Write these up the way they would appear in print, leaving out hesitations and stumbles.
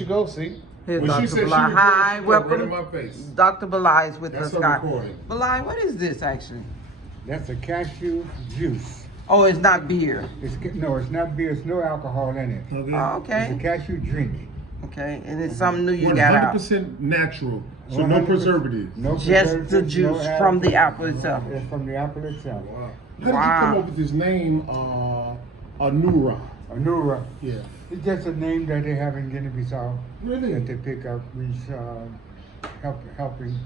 she goes, see? Here's When Dr. she said she Bilal. was Hi, right welcome. in my face. Dr. Bilal is with That's us, a guys. recording. Bilal, what is this actually? That's a cashew juice. Oh, it's not beer. No, it's not beer. It's no alcohol in it. Okay. Oh, okay. It's a cashew drink. Okay, and it's something new you got out. 100% natural, so no 100% preservatives. No Just preservatives, the juice no from the additives. apple itself. It's from the apple itself. Wow. How did you come up with this name, Anura? Anura. Yeah. It's just a name that they have in Guinea-Bissau. Really? That they pick up, which helping.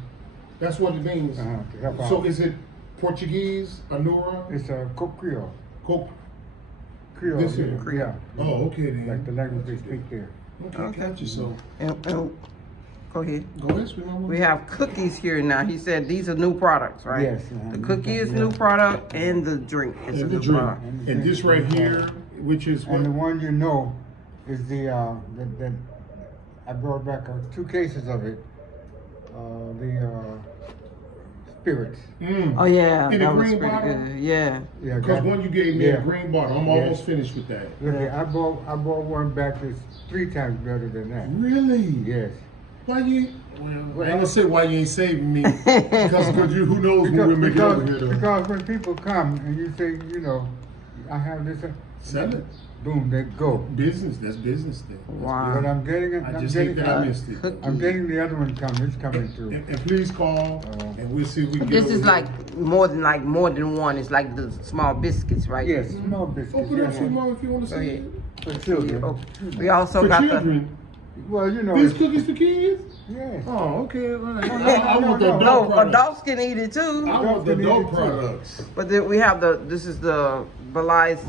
That's what it means. To help out. So is it Portuguese, Anura? It's a Creole. Creole. This here? Yeah. Oh, okay then. Like the language they speak there. Okay, got you. So And go ahead. go ahead, sweet mama. We have cookies here now. He said these are new products, right? Yes. The cookie is new product, and the drink is a And the new drink. product. And this right here, which is what? And the one you know is the that I brought back 2 cases of it. Spirits. Oh yeah, In a that was green pretty bottle? good. Yeah. Yeah. Because one you gave me a green bottle. I'm Yeah. almost finished with that. Look, I bought one back that's 3 times better than that. Really? Yes. Why you? Well, I ain't gonna say why you ain't saving me, because you, who knows when we'll make it over here though. Because when people come and you say, you know, I have this, Sell it. boom, they go. Business, that's business then. Wow. But I'm getting it. I I'm just getting hate that I missed it. I'm getting the other one coming. It's coming through. And please call, and we'll see if we can get This is over like more than one. It's like the small biscuits, right? Yes, small biscuits. Open up, sweet mama, if you want to Go see ahead. it. For children. Oh, we also For got children. Well, you know. These cookies for kids? Yes. Oh, okay. All right. No, I want the no. adult No, products. adults can eat it too. I want the Adults can eat adult it too. products. But then we have this is the Bilal's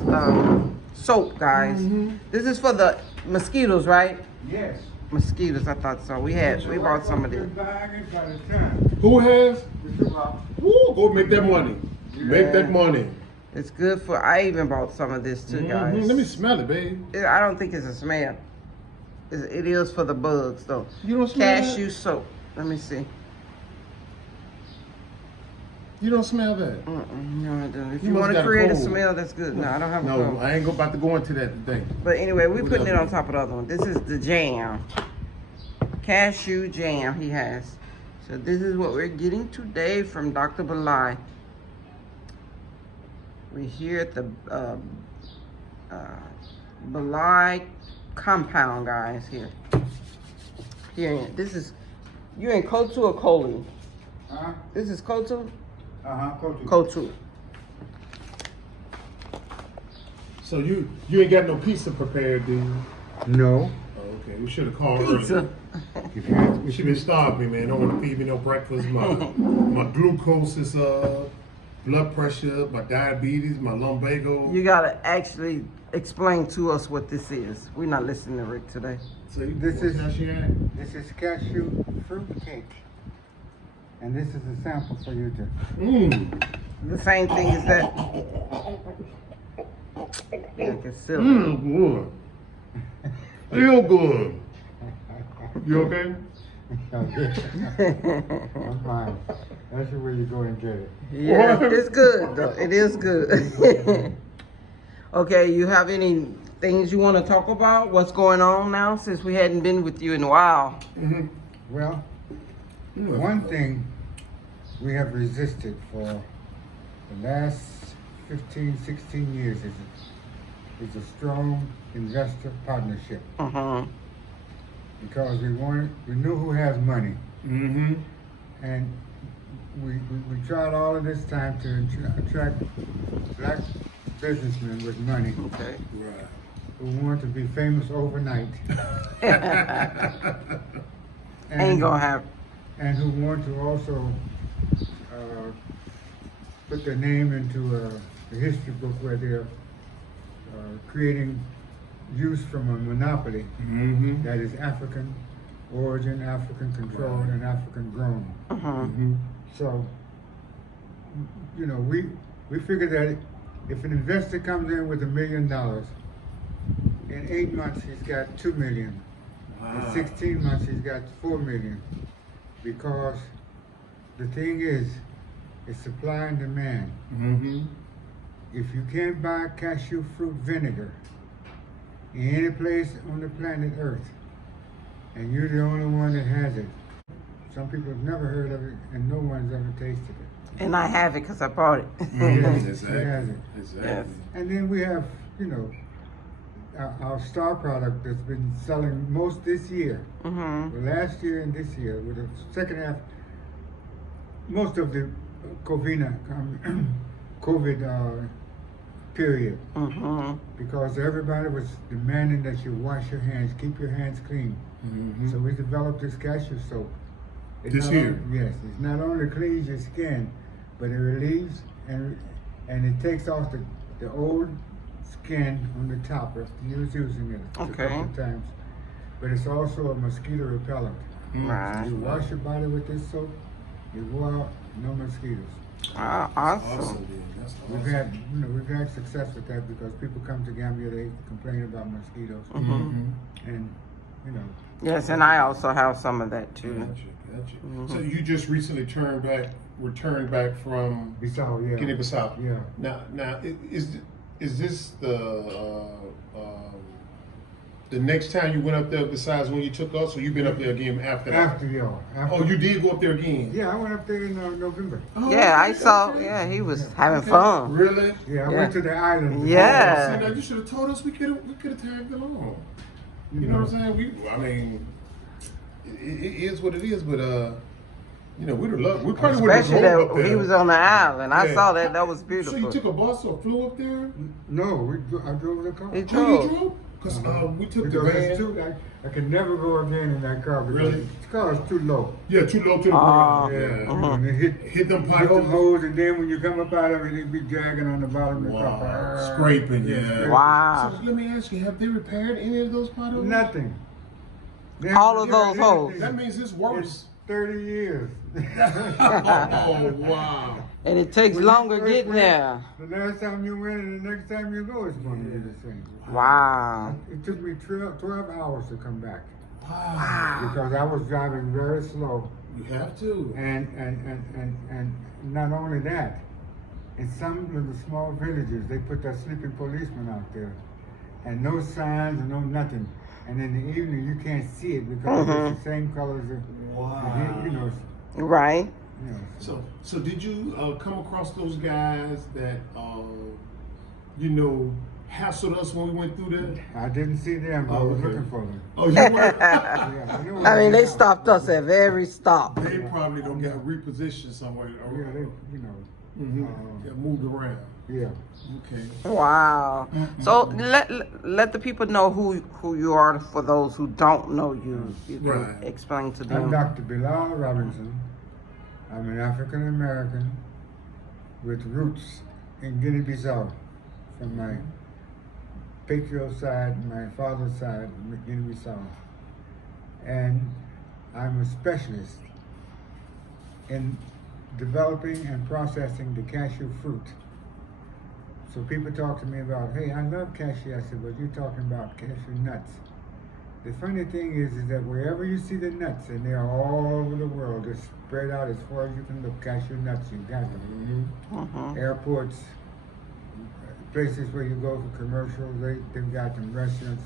soap, guys. This is for the mosquitoes, right? Yes. Mosquitoes, I thought so. We bought some of this. Who has? Woo, go make that money. Make that money. It's good for, I even bought some of this too, guys. Let me smell it, babe. I don't think it's a smell. It is for the bugs though. You don't smell Cashew soap. Let me see. You don't smell that? No, I don't. If You you must want to got a create a cold. smell, that's good. No, I don't have a No, cold. I ain't about to go into that today. But anyway, we're putting it Whatever. on top of the other one. This is the jam. Cashew jam he has. So this is what we're getting today from Dr. Bilal. We're here at the Bilal compound, guys, here. This is, you in Kotu or Koli? Huh? This is Kotu? Kotu. Kotu. So you ain't got no pizza prepared, do you? No. Oh, okay. We should have called Pizza. earlier. She been starving me, man. Don't want to feed me no breakfast. My glucose is blood pressure, my diabetes, my lumbago. You gotta actually explain to us what this is. We're not listening to Rick today. So This is- Cashew. This is cashew fruit cake. And this is a sample for you to. The same thing as that. Like it's silver. Good. Real good. You okay? I'm fine. That's where you go and get it. Yeah, it's good though. It is good. Okay, you have any things you want to talk about? What's going on now since we hadn't been with you in a while? Well, one thing we have resisted for the last 15, 16 years is a strong investor partnership. Because we knew who has money. And we tried all of this time to attract black businessmen with money. Okay. Right. Who want to be famous overnight. Ain't gonna happen. And who want to also put their name into the history book where they're creating use from a monopoly that is African origin, African controlled, and African grown. So, you know, we figure that if an investor comes in with $1 million, in 8 months he's got $2 million. In 16 months he's got $4 million. Because the thing is, it's supply and demand. If you can't buy cashew fruit vinegar in any place on the planet Earth, and you're the only one that has it. Some people have never heard of it, and no one's ever tasted it. And I have it because I bought it. Yes, Exactly. it has it. Exactly. Yes. And then we have, you know, our star product that's been selling most this year. Mm-hmm. Last year and this year, with the second half, most of the COVID period, Mm-hmm. because everybody was demanding that you wash your hands, keep your hands clean. Mhm. So we developed this cashew soap. This not year? Yes, it not only cleans your skin, but it relieves and it takes off the old skin on the top if you was using it a Okay. couple of times. But it's also a mosquito repellent. Right. You wash your body with this soap, you go out, no mosquitoes. Ah, awesome. Awesome, dude. That's awesome. We've had success with that because people come to Gambia, they complain about mosquitoes, Mhm. and you know. Yes, and I also have some of that too. Gotcha. So you just recently returned back from Bissau, yeah. Guinea-Bissau. Yeah. Now, is this the next time you went up there besides when you took us, or you been up there again after that? After y'all. Oh, you did go up there again? Yeah, I went up there in November. Oh, Yeah, I okay, saw. okay. Yeah, he was having Okay. fun. Really? Yeah, I Yeah. went to the island. Yeah. See, now you should have told us. We could have tagged along. You know what I'm saying? I mean, it is what it is, but you know, we'd have loved. We probably would have Especially drove up that there. he was on the island. I Yeah. saw that. That was So beautiful. you took a bus or flew up there? No, I drove the car. He Oh, drove. you drove? Because we took Because the it's van. I can never go again in that car because Really? the car is too low. Yeah, too low to the Ah. ground. Yeah, Yeah. and it Hit them hit potholes. holes, and then when you come up out of it, it be dragging on the bottom of the Wow. car. Scraping, yeah. scraping. Wow. So let me ask you, have they repaired any of those potholes? Nothing. They All haven't of those done holes. anything That means it's in worse. 30 years. Oh, wow. And it takes When you longer first getting went, there. The last time you went and the next time you go, it's going to be the same. Wow. It took me 12 hours to come back Wow. because I was driving very slow. You have to. And not only that, in some of the small villages, they put that sleeping policeman out there, and no signs and no nothing. And in the evening, you can't see it because it's the same colors. Wow. You know. Right. You know. So did you come across those guys that, you know, hassled us when we went through there? I didn't see them, but I was looking for them. Oh, you were? Yeah, knew I mean, they was- stopped us at every stop. They probably gonna get repositioned somewhere. Or, Yeah, they, you know. get moved around. Yeah. Okay. Wow. So let the people know who you are for those who don't know you. You can Right. explain to I'm them. Dr. Bilal Robinson. I'm an African American with roots in Guinea-Bissau from my patriarchal side, my father's side, Guinea-Bissau. And I'm a specialist in developing and processing the cashew fruit. So people talk to me about, hey, I love cashew. I said, well, you're talking about cashew nuts. The funny thing is that wherever you see the nuts, and they are all over the world, they're spread out as far as you can look, cashew nuts, you got them. Airports, places where you go for commercials, they've got them, restaurants.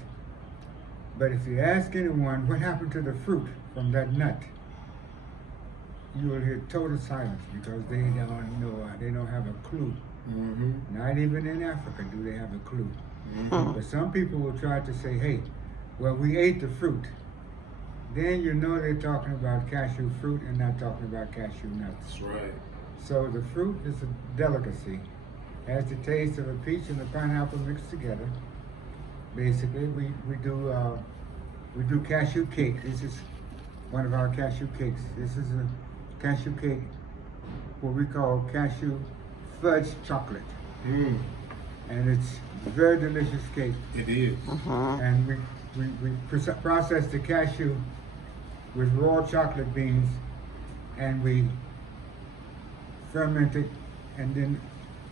But if you ask anyone what happened to the fruit from that nut, you will hear total silence because they don't know, they don't have a clue. Not even in Africa do they have a clue. But some people will try to say, hey, well, we ate the fruit. Then you know they're talking about cashew fruit and not talking about cashew nuts. That's right. So the fruit is a delicacy. Has the taste of a peach and a pineapple mixed together. Basically, we do cashew cake. This is one of our cashew cakes. This is a cashew cake, what we call cashew fudge chocolate. And it's a very delicious cake. It is. And we process the cashew with raw chocolate beans, and we ferment it, and then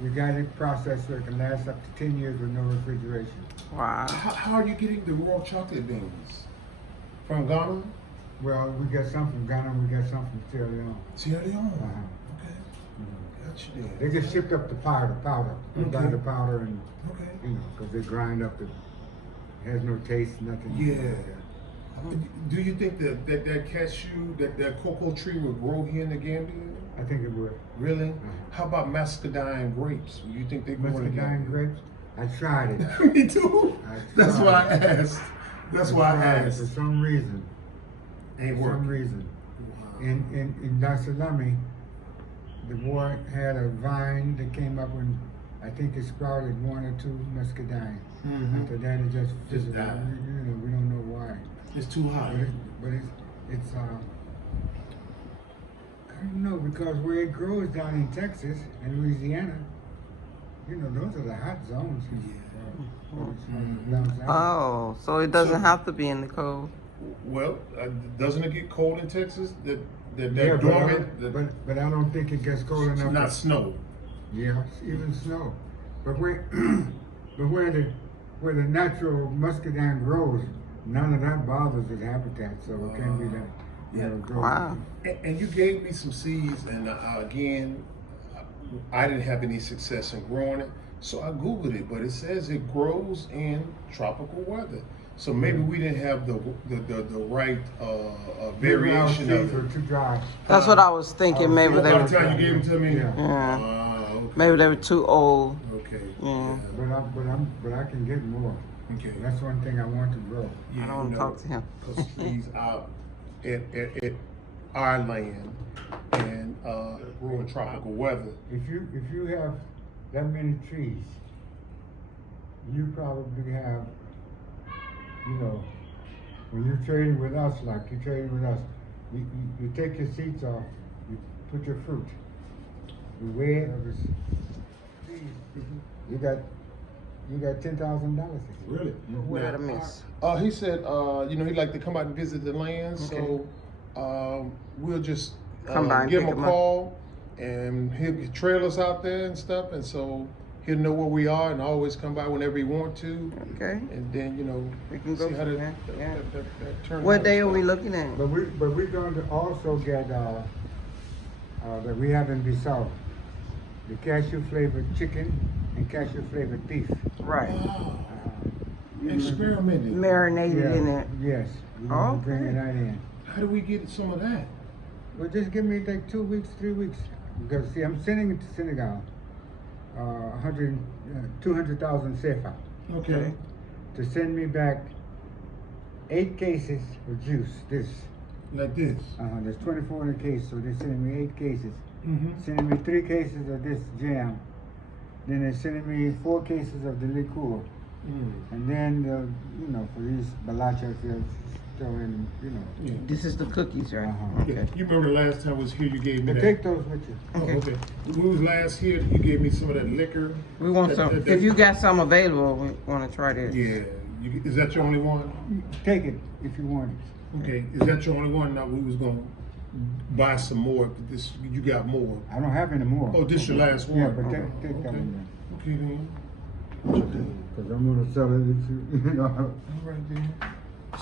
we got it processed so it can last up to 10 years with no refrigeration. Wow. How are you getting the raw chocolate beans? From Ghana? Well, we got some from Ghana, we got some from Sierra Leone. Sierra Leone. Uh-huh. Okay. Gotcha. Yeah. They just shipped up the powder. We buy Okay. the powder and, Okay. you know, because they grind up it has no taste, nothing. Yeah. Do you think that cashew, that cocoa tree will grow here in the Gambia? I think it would. Really? How about muscadine grapes? Do you think they grow in the Muscadine Gambia? grapes? I tried it. Me too. That's why I asked. That's why I tried it asked. For some reason. Ain't For some working. reason. Wow. In Dasalami, the boy had a vine that came up when I think it sprouted 1 or 2 muscadine. Mhm. After that, it just fizzled died. out. You know, we don't know why. It's too hot. But it's I don't know, because where it grows down in Texas and Louisiana, you know, those are the hot zones. Oh, so it doesn't So- have to be in the cold. Well, doesn't it get cold in Texas? That Yeah, dormant, but I don't think it gets cold enough. not snow. Yeah, even snow. But where the natural muscadine grows, none of that bothers its habitat, so it can't be that. Yeah. Grows. Wow. And you gave me some seeds, and again, I didn't have any success in growing it, so I Googled it, but it says it grows in tropical weather. So maybe we didn't have the right variation Maybe our of seeds were it. too dry. That's what I was thinking. Maybe By they the were. time you gave them to me, Yeah. okay. Maybe they were too old. Okay. Yeah. But I can get more. Okay. That's one thing I want to grow. Yeah, I don't want to talk to him. Because he's out at our land and grow in tropical weather. If you have that many trees, you probably have, you know, when you're trading with us, like you're trading with us, you take your seeds off, you put your fruit, you weigh it, you got $10,000. Really? What did I miss? He said, he'd like to come out and visit the land, so we'll just Come by and give pick him a him up. call, and he'll trail us out there and stuff, and so he'll know where we are and always come by whenever he want to, Okay. and then We can go see how from that, there. Yeah. that turns What out. day are we looking at? But we're going to also get that we have in Bissau, the cashew flavored chicken and cashew flavored beef. Right. Wow. Experimenting. Marinated in it. Yes. We're going to bring Okay. that in. How do we get some of that? Well, just give me like 2 weeks, 3 weeks. Because see, I'm sending it to Senegal, 200,000 CFA, Okay. to send me back 8 cases of juice. This. Like this. There's 24 in a case, so they're sending me 8 cases. Mm-hmm. Sending me 3 cases of this jam. Then they're sending me 4 cases of the liqueur. And then, for these balachas, they'll throw in, Yeah. This is the cookies, right? Uh-huh. Yeah. Okay. You remember the last time I was here, you gave me But that. take those with you. Oh, okay. When we was last here, you gave me some of that liquor. We want That- some. that- If you got some available, we want to try this. Yeah. Is that your only one? Take it if you want it. Okay. Is that your only one? Now we was gonna buy some more. This you got more. I don't have any more. Oh, this your last one. Yeah, but take Okay. that one then. Okay then. Because I'm going to sell it if you know. All right then.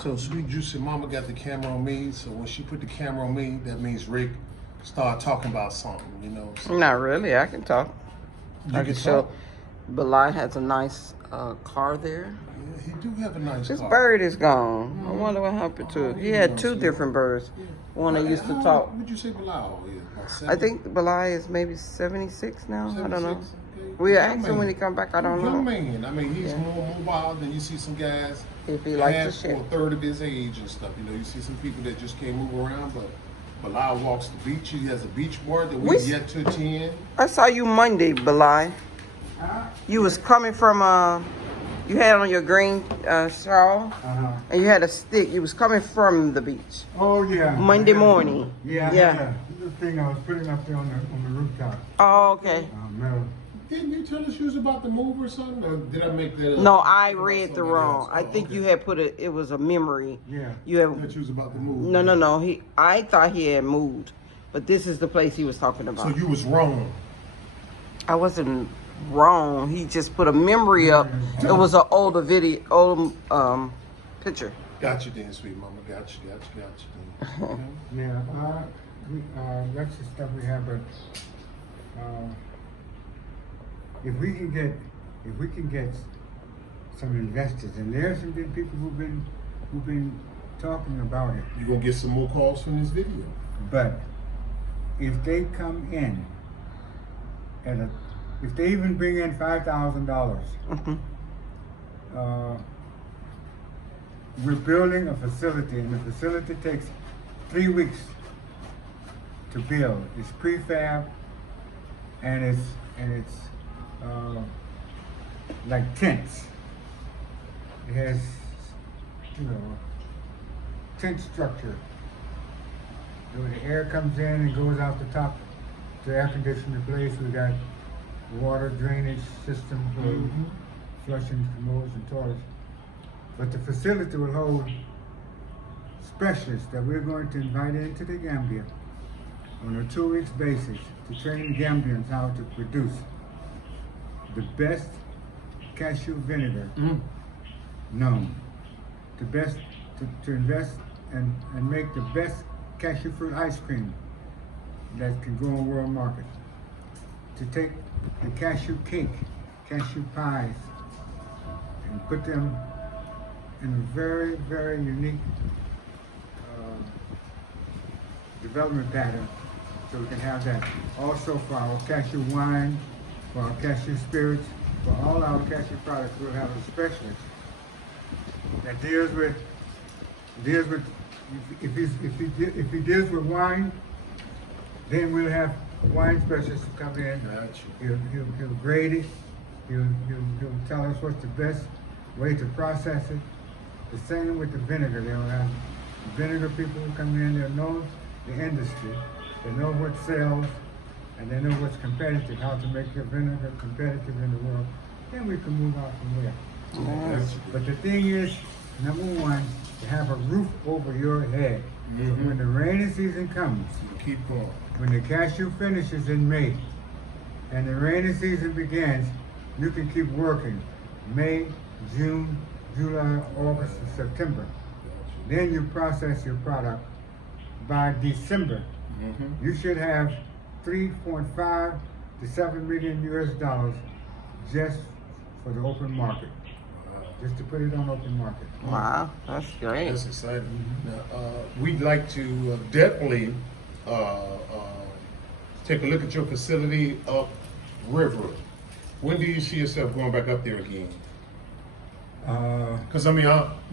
So Sweet Juicy Mama got the camera on me. So when she put the camera on me, that means Rick started talking about something. So Not really. I can talk. you I can show. talk. Bilal has a nice car there. Yeah, he do have a nice His car. bird is gone. I wonder what happened to it. He had 2 different birds. One that used to How talk. old would you say Bilal is? About I think Bilal is maybe 76 now. I don't know. 76? Okay. We Young asked him man. when he come back. I don't Young know man. I mean, he's Yeah. more mobile than you see some guys. if he likes half to share. or a third of his age and stuff. You see some people that just can't move around, but Bilal walks the beach. He has a beach board that We we've s- yet to attend. I saw you Monday, Bilal. You was coming from you had on your green shawl and you had a stick. You was coming from the beach Oh, yeah. Monday morning. Yeah. Yeah. The thing I was putting up there on the rooftop. Oh, okay. Metal. Didn't you tell us you was about to move or something? Or did I make that up? No, I About read the somebody wrong. else? I Oh, think okay. you had put it was a memory. Yeah. You I have thought you was about to move. no. I thought he had moved, but this is the place he was talking So about. you was wrong. I wasn't wrong. He just put a memory up. It was an older picture. Got you then, sweet mama. Got you then. Okay. Yeah. That's the stuff we have, but if we can get some investors, and there are some good people who've been talking about it. You're gonna get some more calls from this video. But if they come in if they even bring in $5,000, we're building a facility, and the facility takes 3 weeks to build. It's prefab, and it's like tents. It has, tent structure. Where the air comes in and goes out the top to air condition the place. We got water drainage system for flushing commodes and toilets. But the facility will hold specialists that we're going to invite into the Gambia on a 2 weeks basis to train Gambians how to produce the best cashew vinegar known. The best to invest and make the best cashew fruit ice cream that can go on world market. To take the cashew cake, cashew pies, and put them in a very, very unique development pattern, so we can have that. Also for our cashew wine, for our cashew spirits, for all our cashew products, we'll have a specialist that deals with if he deals with wine, then we'll have wine specialists to come in. He'll grade it. He'll tell us what's the best way to process it. The same with the vinegar. They'll have vinegar people who come in. They'll know the industry. They know what sells, and they know what's competitive. How to make your vinegar competitive in the world. Then we can move out from there. But the thing is, number one, to have a roof over your head. So when the rainy season comes, keep going. When the cashew finishes in May and the rainy season begins, you can keep working May, June, July, August, and September. Then you process your product. By December, you should have 3.5 to 7 million US dollars just for the open market. Just to put it on open market. Wow, that's great. That's exciting. Now, we'd like to definitely take a look at your facility up river. When do you see yourself going back up there again? Because I mean,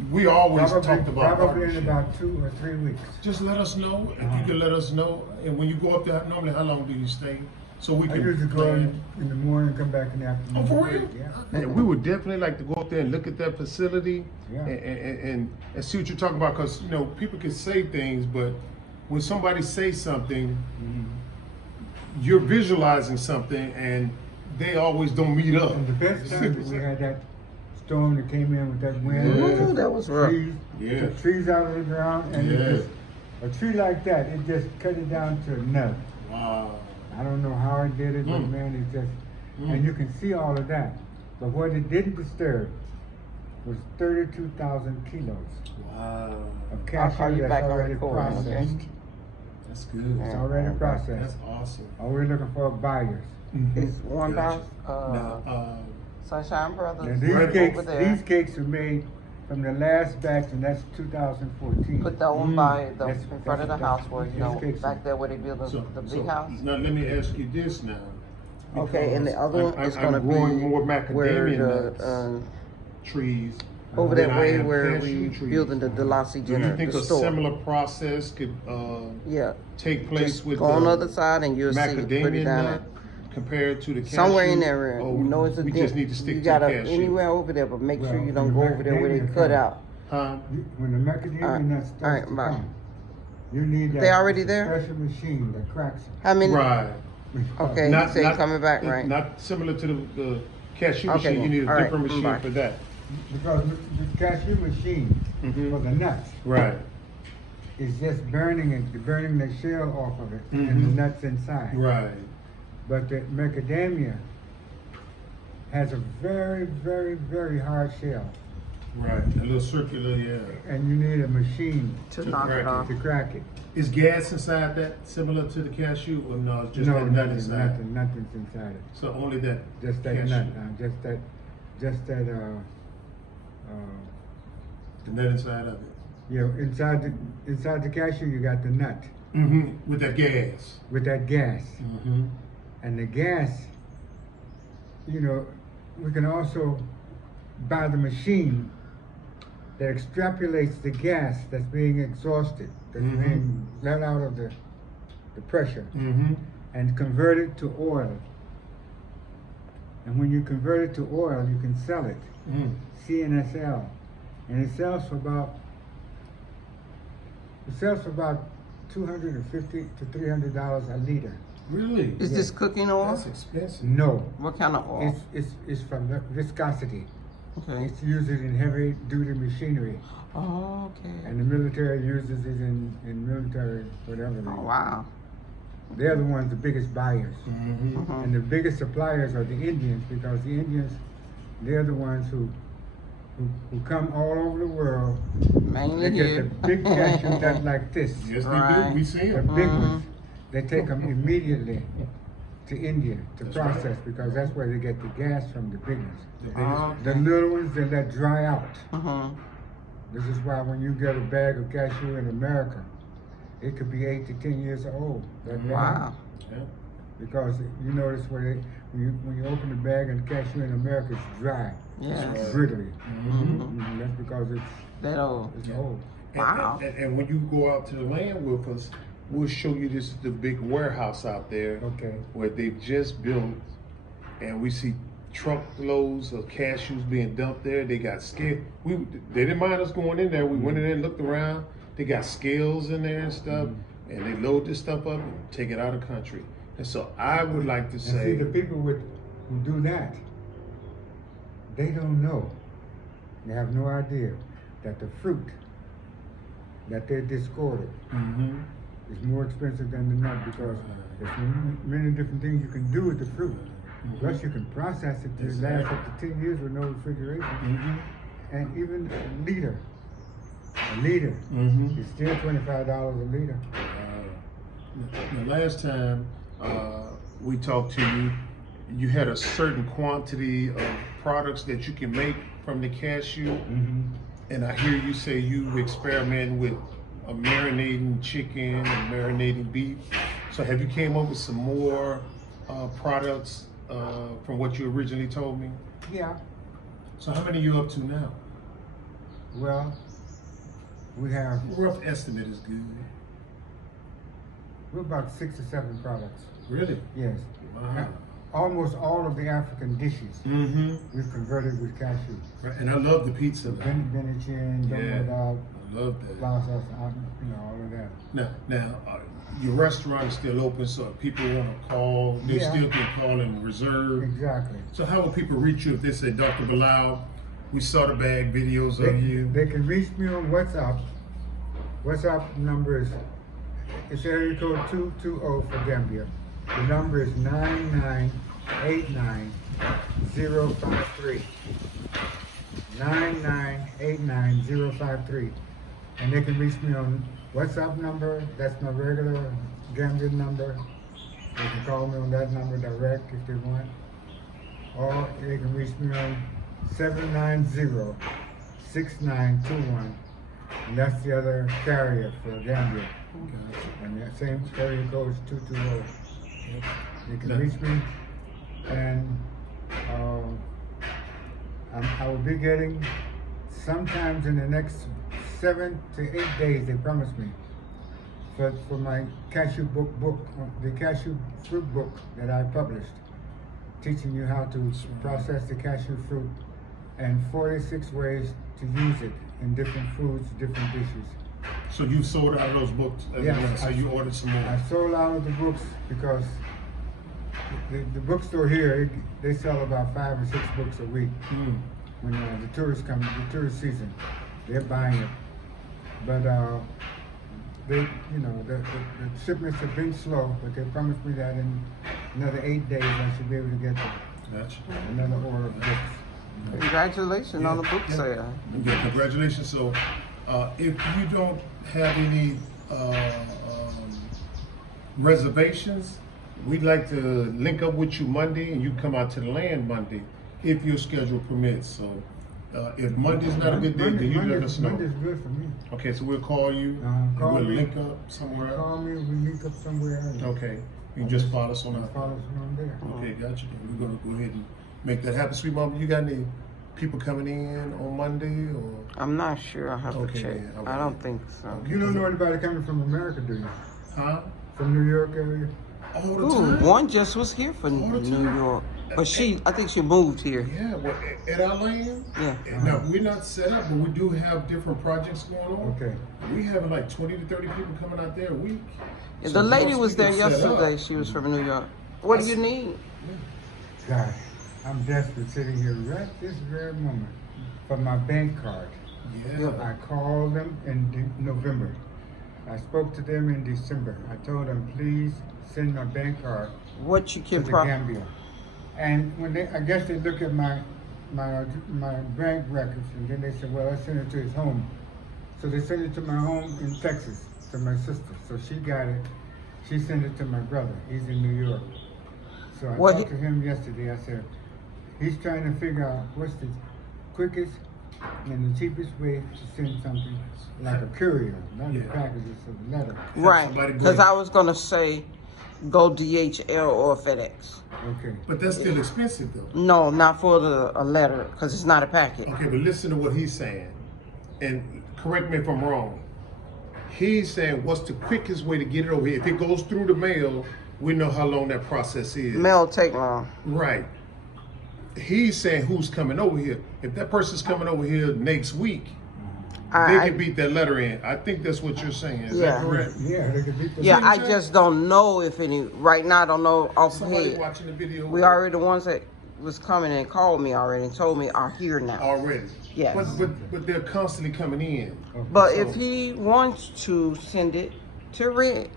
we always talked about probably in about 2 or 3 weeks. Just let us know, if you can let us know. And when you go up there, normally how long do you stay? So we I can usually go in the morning and come back in the afternoon. Oh, for real? Yeah. Yeah, we would definitely like to go up there and look at that facility and see what you're talking about. Because, people can say things, but when somebody says something, you're visualizing something and they always don't meet up. And the best time we had that storm that came in with that wind. Ooh, that was rough. Took trees out of the ground, and it just, a tree like that, it just cut it down to a nub. Wow. I don't know how it did it, but man, it just, and you can see all of that. But what it didn't disturb was 32,000 kilos of cashew that's already processed. Okay. That's good. It's already processed. That's awesome. All we're looking for are buyers. It's one Gotcha. pound. Sunshine Brothers. Now, these right cakes, over there. these cakes were made from the last batch, and that's 2014. Put that one by the That's- in front of the that's- house where these cakes back there where they build the big house. Now let me ask you this now. Okay, and the because other one is I'm going to be growing more where macadamia the nuts, trees. over than that I way am where cashew we trees. building the Delassie Do you Jenner, think the a store. similar process could Yeah, take place just with go on the other side and you'll see it pretty macadamia down nut compared to the cashew? somewhere in there. Or You know it's a we just need to stick you to gotta the cashew. anywhere over there, but make sure Well, you don't go the over there where they macadamia cut nut. out. Huh? When the macadamia nuts all starts right, to bye. come, you need that They already there? special machine that cracks them. How many? Right. Okay, he said coming back, right? Not similar to the cashew Okay, machine. You need a all right, different machine bye. for that. Because the cashew machine for the nuts Right. is just burning the shell off of it and the nuts inside. Right. But the macadamia has a very, very, very hard shell. Right. A little circular, yeah. And you need a machine To To knock crack it it. off. to crack it. Is gas inside that similar to the cashew, or no? It's just No, that nut nothing, inside. nothing's inside it. So only that. Just that cashew. nut, just that, The nut inside of it. You know, inside the cashew, you got the nut With that gas. with that gas, Mm-hmm. and the gas. You know, we can also buy the machine that extrapolates the gas that's being exhausted, that's being let out of the pressure, and convert it to oil. And when you convert it to oil, you can sell it, CNSL, and it sells for about $250 to $300 a liter. Really? Is this cooking oil? That's expensive. No, What kind of oil? it's from the viscosity. Okay. It's used in heavy duty machinery, Oh, okay. and the military uses it in military whatever. Oh, wow. They're the ones, the biggest buyers. Mhm. And the biggest suppliers are the Indians, because the Indians, they're the ones who come all over the world. Mainly They get here. the big cashews that like this, Yes, they Right. do. We see the them. big ones. They take them immediately to India to That's process, right. because that's where they get the gas from, the big ones. The biggest- Oh. The little ones they let dry out. Mhm. This is why when you get a bag of cashew in America, it could be 8 to 10 years old. That bag. Wow. Yeah. Because you notice when you open the bag and cashew in America, it's dry. Yes. It's brittly. Mhm. That's because That old. it's old. Wow. And when you go out to the land with us, we'll show you this the big warehouse out there Okay. where they've just built, and we see truckloads of cashews being dumped there. They got scale. They didn't mind us going in there. We went in there and looked around. They got scales in there and stuff, and they load this stuff up and take it out of the country. And so I would like to And see, say, the people who do that, they don't know. They have no idea that the fruit that they discarded is more expensive than the nut, because there's many different things you can do with the fruit. Plus, you can process it to last up to 10 years with no refrigeration. And even a liter is still $25 a liter. the last time we talked to you, you had a certain quantity of products that you can make from the cashew. And I hear you say you experiment with a marinating chicken and marinating beef. So have you came up with some more products from what you originally told me? Yeah. So how many are you up to now? Well, we have Rough estimate is good. we're about 6 or 7 products. Really? Yes. Wow. Almost all of the African dishes we've converted with cashew. Right. And I love the pizza. Benediction, Yeah. dog, I love that. flour sauce, all of that. Now, your restaurant is still open, so if people want to call, they Yeah. still can call and reserve. Exactly. So how will people reach you if they say, Dr. Bilal, we saw the bag videos of you? They can reach me on WhatsApp. WhatsApp number is, it's area code 220 for Gambia. The number is 9989053. 9989053. And they can reach me on WhatsApp number. That's my regular Gambian number. They can call me on that number direct if they want. Or they can reach me on 790-6921. And that's the other carrier for Gambia. And that same area code is 220. You can reach me, and I will be getting, sometimes in the next 7 to 8 days, they promised me, for my cashew book, the cashew fruit book that I published, teaching you how to process the cashew fruit and 46 ways to use it in different foods, different dishes. So you sold out of those books? Yes, So you ordered some I more? sold out of the books because the bookstore here, they sell about 5 or 6 books a week. When the tourists come, the tourist season, they're buying it. But the shipments have been slow, but they promised me that in another 8 days I should be able to get Gotcha. another order of books. Congratulations on the book sale. Yeah, congratulations. So if you don't have any reservations, we'd like to link up with you Monday, and you come out to the land Monday if your schedule permits. So If Monday's not a good day, then you let us know. Monday's good for me. Okay, so we'll call you. And Call we'll me. link up somewhere else. Call me, we link up somewhere else. Okay. You just follow us on Just follow us on there. Okay, gotcha. We're gonna go ahead and make that happen. Sweet mama, you got any people coming in on Monday or? I'm not sure. I have Okay, to check. yeah, okay. I don't think so. You don't know anybody coming from America, do you? Huh? From New York area? All the Ooh, time? one just was here from All the New time. York, but I think she moved here. Yeah, well, at our land. Yeah. Now we're not set up, but we do have different projects going on. Okay. We have like 20 to 30 people coming out there a week. So The lady once was we there get set up- yesterday. She was from New York. What do you need? God, I'm desperate sitting here right this very moment for my bank card. Yeah. I called them in November. I spoke to them in December. I told them, please send my bank card What you to can the pro- Gambia. And when I guess they look at my bank records, and then they said, well, I sent it to his home. So they sent it to my home in Texas, to my sister. So she got it. She sent it to my brother. He's in New York. So I Well, talked to him yesterday. I said, he's trying to figure out what's the quickest and the cheapest way to send something like a courier, not a Yeah. package, it's a letter. Right, somebody because bring- I was gonna say, go DHL or FedEx. Okay. But that's still expensive though. No, not for a letter, because it's not a packet. Okay, but listen to what he's saying, and correct me if I'm wrong. He's saying, what's the quickest way to get it over here? If it goes through the mail, we know how long that process is. Mail take long. Right. He's saying who's coming over here. If that person's coming over here next week, they I, can beat that letter in. I think that's what you're saying. Is Yeah. that correct? Yeah, they could beat the yeah, what I'm I saying? just don't know if any. Right now, I don't know off the Somebody head. watching the video. We already the ones that was coming and called me already and told me are here now. already. Yes. But they're constantly coming in. But So- if he wants to send it to Red,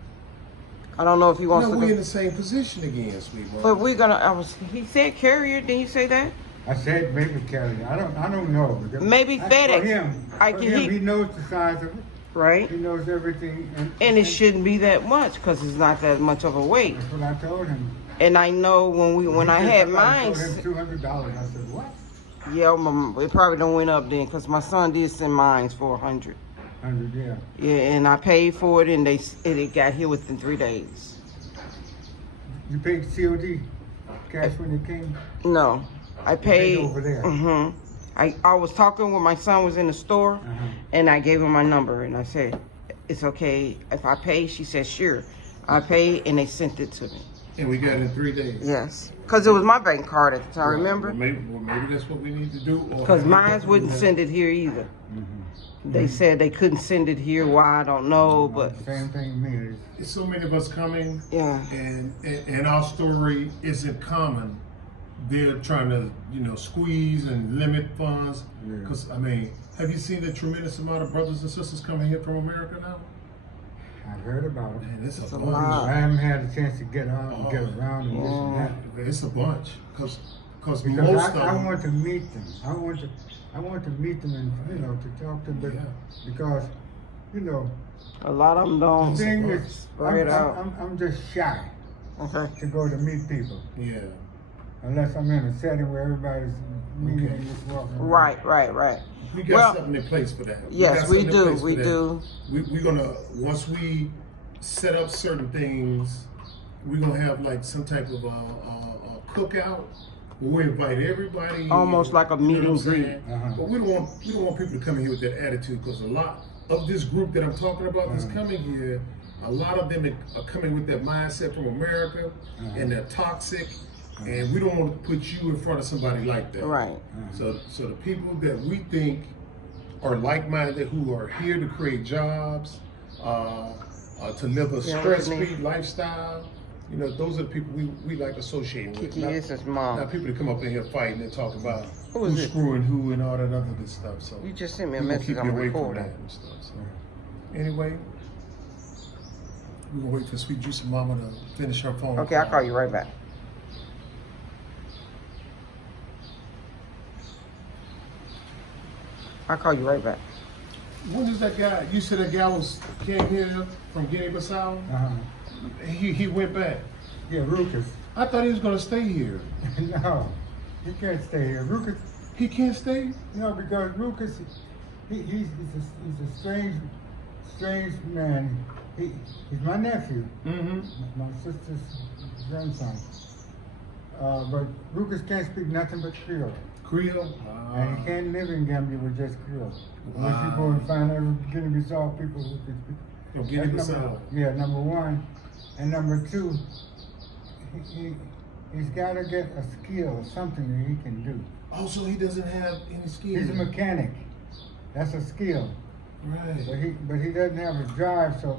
I don't know if he wants No, to. we're Go, in the same position again, sweetheart. but we're gonna. He said carrier. Didn't you say that? I said maybe carrier. I don't know. Because Maybe FedEx. For him, he knows the size of it. Right. He knows everything. And it shouldn't be that much because it's not that much of a weight. That's what I told him. And I know when I had mine, I told him $200. I said, what? yeah, it probably don't went up then because my son did send mine for $100. 100, yeah. Yeah, and I paid for it, and it got here within 3 days. You paid COD cash when it came? No, I paid paid. over there. I was talking when my son was in the store, Uh-huh. and I gave him my number, and I said, "It's okay if I pay." She said, "Sure." I paid, and they sent it to me. And we got it in 3 days. Yes, because it was my bank card at the time. Remember? Well, maybe that's what we need to do. Because mine wouldn't send it here either. They said they couldn't send it here. Why I don't know, but Same thing to me. There's so many of us coming, yeah. and our story isn't common. They're trying to, squeeze and limit funds. Yeah. Because I mean, have you seen the tremendous amount of brothers and sisters coming here from America now? I've heard about it. Man, it's It's a a bunch. lot. I haven't had a chance to get out and get around and this and that. It's a bunch. Because Because most of I them. want to meet them. I want to meet them and to talk to them. But Yeah. because A lot of them the don't. thing is, Spread out. I'm just shy Okay. to go to meet people Yeah. unless I'm in a setting where everybody's meeting and just walking. around. Right. We got Well, something in place for that. yes, got we something in do. place for We that. do. We're gonna, once we set up certain things, we're gonna have like some type of a cookout. We invite everybody in, Almost like a meet you know and what I'm greet. saying? Uh-huh. But we don't want people to come in here with that attitude, because a lot of this group that I'm talking about that's coming here, a lot of them are coming with that mindset from America, and they're toxic, and we don't want to put you in front of somebody like that. Right. So the people that we think are like-minded, who are here to create jobs, to live a Yeah, stress-free Whitney. lifestyle, those are the people we like associating with. Kiki is his mom. Not people that come up in here fighting and talk about Who is who's it? screwing who and all that other good stuff. So You just sent me a we gonna message. keep I'm you away from recording. that and stuff. So anyway, we're gonna wait for Sweet Juicy Mama to finish her phone. Okay, I'll call you right back. I'll call you right back. When is that guy? You said that guy came here from Guinea-Bissau. Uh-huh. He went back. Yeah, Ruckus. I thought he was gonna stay here. No, you can't stay here. Ruckus, He can't stay? No, because Lucas, he's a strange man. He's my nephew, Mm-hmm. my sister's grandson. But Lucas can't speak nothing but Creole. Creole? And he can't live in Gambia with just Creole. Unless you go and find out Guinea-Bissau people who can speak. Oh, Guinea-Bissau. Yeah, number one. And number two, he's got to get a skill or something that he can do. Oh, so he doesn't have any skills? He's a mechanic. That's a skill. Right. But he doesn't have a drive, so,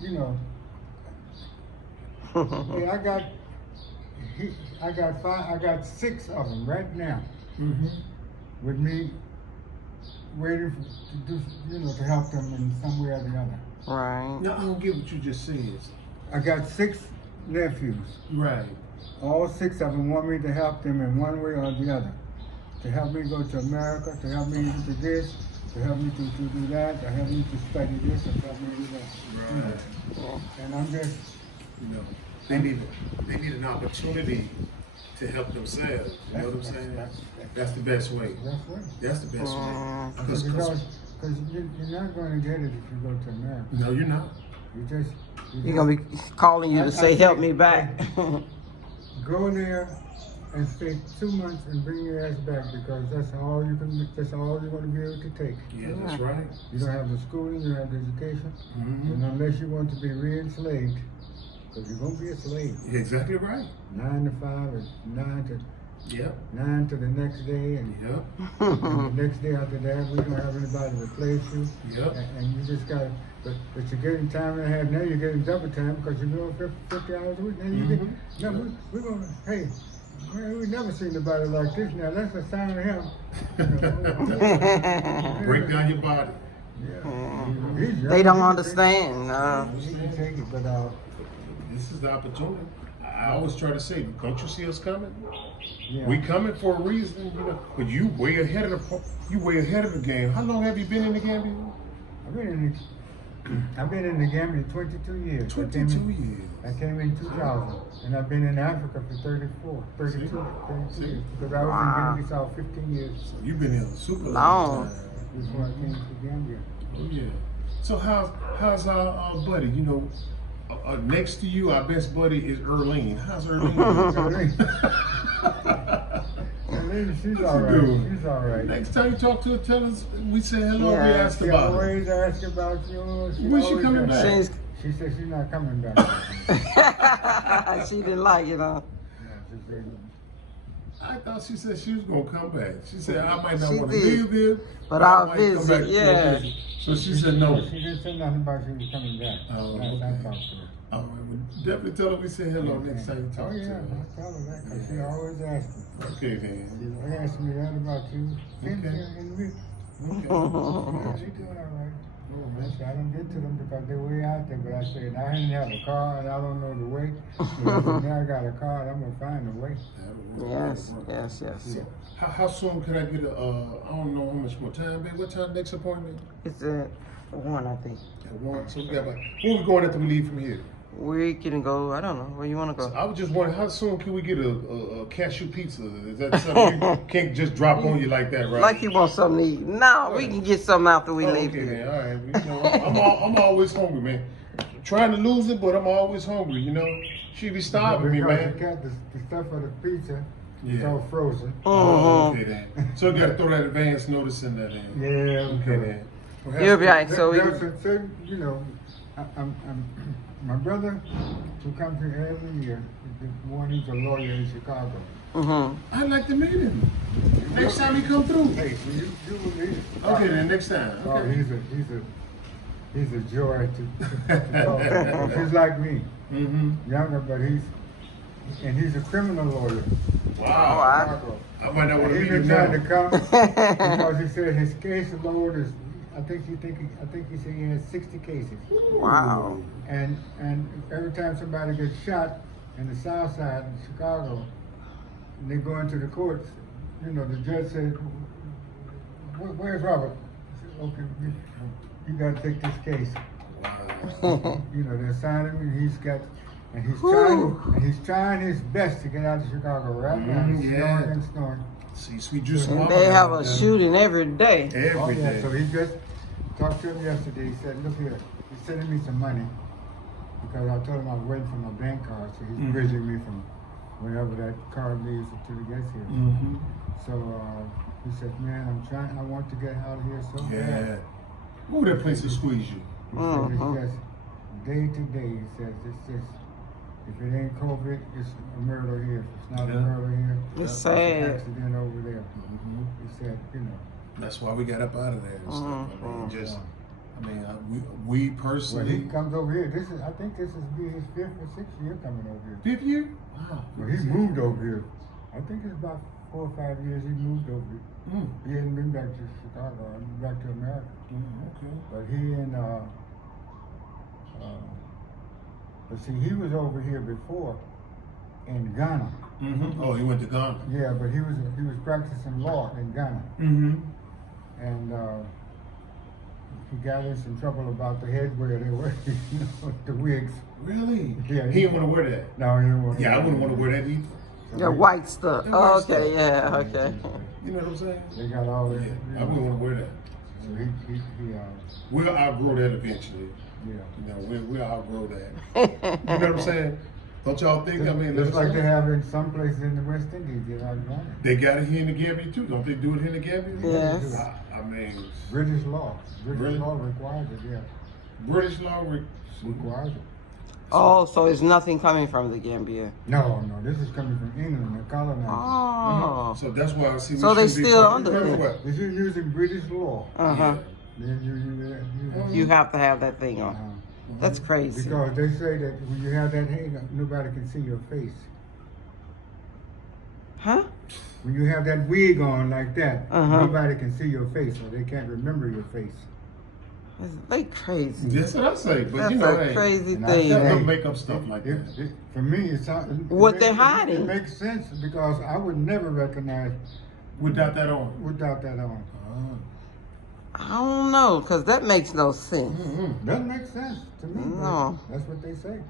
you know. Yeah, I got 6 of them right now. Mm-hmm. With me waiting to do, you know, to help them in some way or the other. Right. No, I don't get what you just said. I got 6 nephews. Right. All 6 of them want me to help them in one way or the other. To help me go to America, to help me do this, to help me to do that, to help me to study this, or to help me do that. Right. You know. And I'm just, You know, they need an opportunity to help themselves. You know what I'm saying? That's the best way. That's the best way. Because you're not going to get it if you go to America. No, you're not. He's gonna be calling you to say, "Help me back." Go there and stay 2 months and bring your ass back, because that's all you're going to be able to take. Yeah, that's right. You don't have the schooling, you don't have the education, Mm-hmm. and unless you want to be re-enslaved, because you're going to be a slave. You're exactly right. 9 to 5 or 9 to the next day, and Yep. and the next day after that, we don't have anybody to replace you. Yep. And you just got, but you're getting time and a half now. You're getting double time because you're doing 50 hours a week. Now you get, no, we're gonna, hey, man, we never seen nobody like this. Now let's assign him. Break down your body. Yeah. He's young, They don't he can understand. He can take it, but This is the opportunity. I always try to say, don't you see us coming? yeah. We coming for a reason, you know. But you way ahead of the game. How long have you been in the Gambia? I've been in the Gambia 22 years. 22 years. I came in 2000, and I've been in Africa for 32 years, because I was in Guinea-Bissau 15 years You've been here super Long. time. before I came to Gambia. Oh yeah. So how's our buddy? You know, next to you, our best buddy is Erlene. How's Erlene? She's all right. She's all right. Next time you talk to her, tell us we said hello. Yeah. We asked She about her. always asks about you. When she coming back? She's, She said she's not coming back. she didn't like it, huh? She said, I thought she said she was gonna come back. She said I might not She want to did. leave here, But I I'll might come visit, back to yeah. visit. So she said no. She didn't say nothing about she was coming back. Oh, Last okay. I talked to her. All right, well, definitely tell her we said hello next time you talk Oh to yeah, her. I tell her that, because she always asks me. Okay then. She asked me that about you. Cynthia and Rick. Okay. Yeah, she doing all right. Oh, I man. said, I don't get to them because they're way out there, but I said, I didn't have a car and I don't know the way. So I said, now I got a car and I'm going to find a way. Yes, yes, yes. How soon can I get a, I don't know how much more time, babe. What time next appointment? It's at 1, I think. At 1. So we got about, where we going after we leave from here? We can go. I don't know where you want to So go. I was just wondering, how soon can we get a cashew pizza? Is that something you can't just drop on you like that, right? Like you want something to eat. No, we can get something after we leave okay, here. then. All right. You know, I'm always hungry, man. Trying to lose it, but I'm always hungry, you know? She be starving me, Because man. you got the stuff for the pizza, it's Yeah. all frozen. Oh, okay then. So you gotta throw that advance notice in there then. Yeah, Okay then. Well, You'll be right. So There's a certain, you know, my brother who comes here every year, the one who's a lawyer in Chicago. I'd like to meet him. Next time he come through. Hey, you will meet him. Okay then, next time. Oh, Okay. he's a joy to talk to. He's like me, Mm-hmm. younger, but he's a criminal lawyer. Wow. Chicago. I might not want to He's meet him been trying to now. come because he said his case load is. I think he said he has 60 cases. Wow. And every time somebody gets shot in the South Side in Chicago, and they go into the courts, you know, the judge said, "Where's Robert?" I said, "Okay, you got to take this case." Wow. You know, they assign him, and he's Whew. trying his best to get out of Chicago right now. He's Yeah. snoring and snoring. See, sweet juice. And they have a shooting every day. Every day. So he just talked to him yesterday. He said, look here, he's sending me some money because I told him I was waiting for my bank card. So he's bridging me from whenever that card leaves until he gets here. So he said, man, I want to get out of here so bad. Ooh, that place will squeeze you. He said, it's just day to day. He says, it's just, if it ain't COVID, it's a murder here. If it's not a murder here, It's it's sad. an accident over there. He said, you know. That's why we got up out of there and stuff. I mean, we When personally. he comes over here, I think this is be his 5th or 6th year coming over here. 5th year? Wow. Well, he moved over here. I think it's about 4 or 5 years he moved over here. He hadn't been back to Chicago. I moved back to America. Okay. But he and but see, he was over here before in Ghana. Oh, he went to Ghana. Yeah, but he was practicing law in Ghana. And he got in some trouble about the headwear they were, you know, the wigs. Really? Yeah. He didn't want to wear that. No, he didn't want to. Yeah, I wouldn't want to wear that either. The white stuff. The white stuff. Okay, yeah, okay. You know what I'm saying? They got all that. Yeah, I wouldn't want to wear that. So he We'll outgrow that eventually. yeah. You know, we'll outgrow that. You know what I'm saying? Don't y'all think? I mean, Just like they they have in some places in the West Indies, they're not running. got it here in the Gambia too. Don't they do it here in the Gambia? Yes. I mean, British law. British Really? law requires it, yeah. British law. Requires it. Oh, so it's nothing coming from the Gambia. No, this is coming from England, the colonizers. Oh. So that's why I see. So they still under under it. If you're using British law, Uh-huh. then You have to have that thing on. That's crazy. because they say that when you have that hang up, nobody can see your face. Huh? When you have that wig on like that, Uh-huh. nobody can see your face, or they can't remember your face. They crazy. That's what I say. But That's you know, a hey, crazy And I thing. tell don't you, make up stuff like that. For me, it's not, What they're hiding. It makes sense because I would never recognize Without that on. without that on. I don't know, because that makes no sense. Doesn't make sense to me. but No. That's what they say.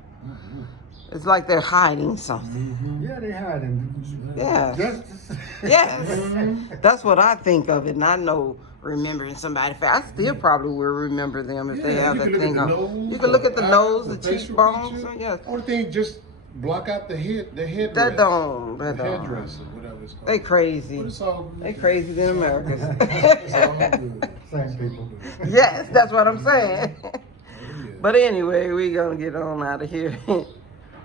It's like they're hiding something. Yeah, they hiding. Yes. Just Yes. That's what I think of it. And I know remembering somebody. I still probably will remember them if they have you that can thing look at on. the nose, You can look at the eyes, nose, the facial cheekbones. features. Yes. Only thing, just block out the head, the headdress. That don't. That The don't. headdress or whatever it's called. They crazy. But it's all good. They crazy than Americans. It's all good. Same people. Yes, that's what I'm saying. Yeah. But anyway, we're going to get on out of here.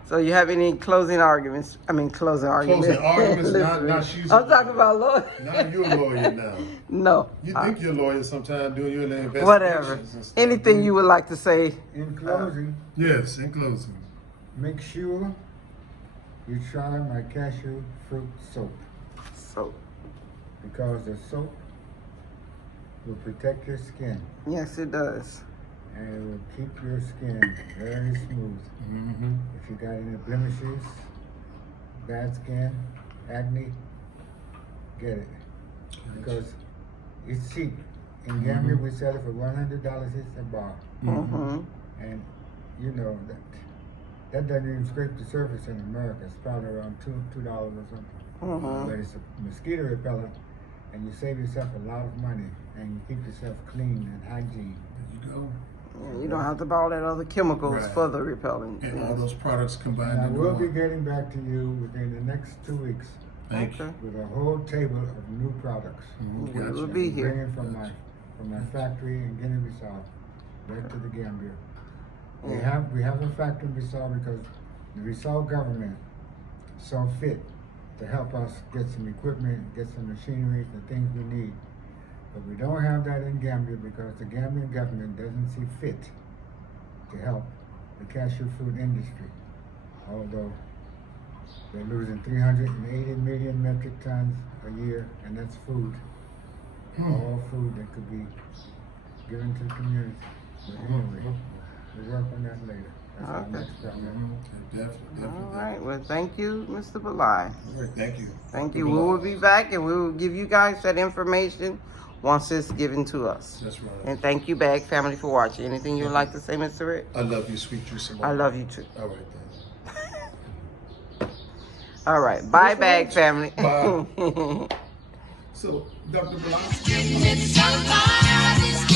So you have any closing arguments? I mean, closing arguments. Closing arguments, Listen, not she's I'm talking about lawyer. Now you're a lawyer now. No. You think you're a lawyer sometimes doing your investigations Whatever. and stuff. Anything you would like to say? In closing, Yes, in closing. make sure you try my cashew fruit soap So, because the soap will protect your skin yes, it does. and it will keep your skin very smooth. If you got any blemishes, bad skin, acne, get it because it's cheap. In Gambia, we sell it for $100 a bar, and you know that doesn't even scrape the surface in America. It's probably around $2 or something. But it's a mosquito repellent, and you save yourself a lot of money, and you keep yourself clean and hygiene. There you go. You don't have to buy all that other chemicals Right. for the repellent. And all those products combined And I into will be one. getting back to you within the next 2 weeks Thank you. Okay. with a whole table of new products. We Gotcha. will be here. Bringing from my factory in Guinea-Bissau back to the Gambia. We have a factory in Bissau because the Bissau government saw fit to help us get some equipment, get some machinery, the things we need. But we don't have that in Gambia because the Gambian government doesn't see fit to help the cashew fruit industry. Although they're losing 380 million metric tons a year, and that's food. All food that could be given to the community. But anyway, we'll work on that later. That's our Okay. next project. Definitely. All right. Well, thank you, Mr. Bilal. All right, thank you. Thank you. We will be back and we will give you guys that information once it's given to us. That's right. And thank you, Bag Family, for watching. Anything you would like to say, Mr. Rick? I love you, sweet juice. I love you too. All right, then. All right. Bye, Bag Family. Bye. So, Dr. Bilal. It's somebody's